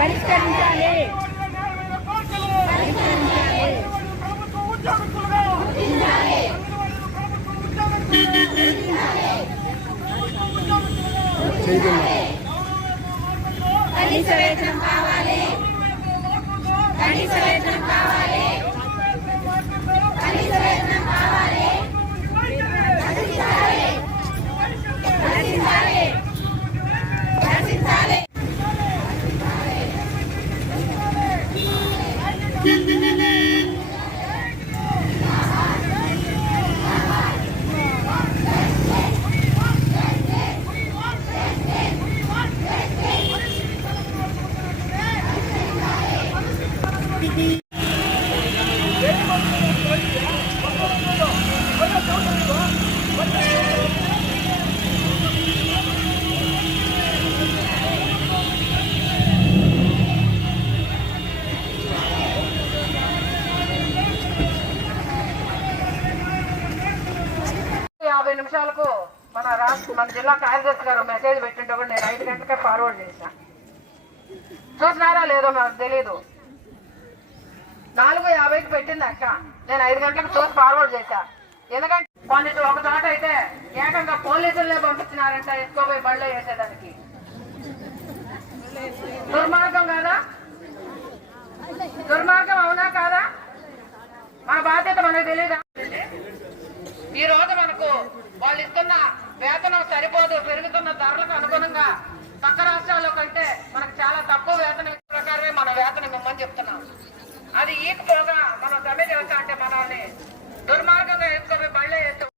పరిష్కరించాలి. కనీస వేతనం కావాలి. కనీస Thank you. యాభై నిమిషాలకు మన రాష్ట్ర మన జిల్లా కార్యదర్శి గారు మెసేజ్ పెట్టింటే కూడా నేను ఐదు గంటలకే ఫార్వర్డ్ చేశా. చూసినారా లేదో నాకు తెలీదు. నాలుగు యాభైకి పెట్టింది అక్క. నేను ఐదు గంటలకు చూసి ఫార్వర్డ్ చేశా. ఎందుకంటే కొన్ని ఒక చోట అయితే ఏకంగా పోలీసులనే పంపించినారంట ఎత్తుకోపోయి బళ్ళో వేసేదానికి. దుర్మార్గం కాదా దుర్మార్గం అవునా కాదా మన బాధ్యత మనకు తెలియదా ఈ రోజు మనకు వాళ్ళు ఇస్తున్న వేతనం సరిపోదు పెరుగుతున్న ధరలకు అనుగుణంగా పక్క రాష్ట్రాల్లో కంటే మనకు చాలా తక్కువ వేతనం ప్రకారమే మన వేతనం ఇమ్మని చెప్తున్నాం. అది ఈకపోగా మనం సమ్మె చేస్తా అంటే మనల్ని దుర్మార్గంగా ఎత్తుకొని బళ్ళే ఎత్తు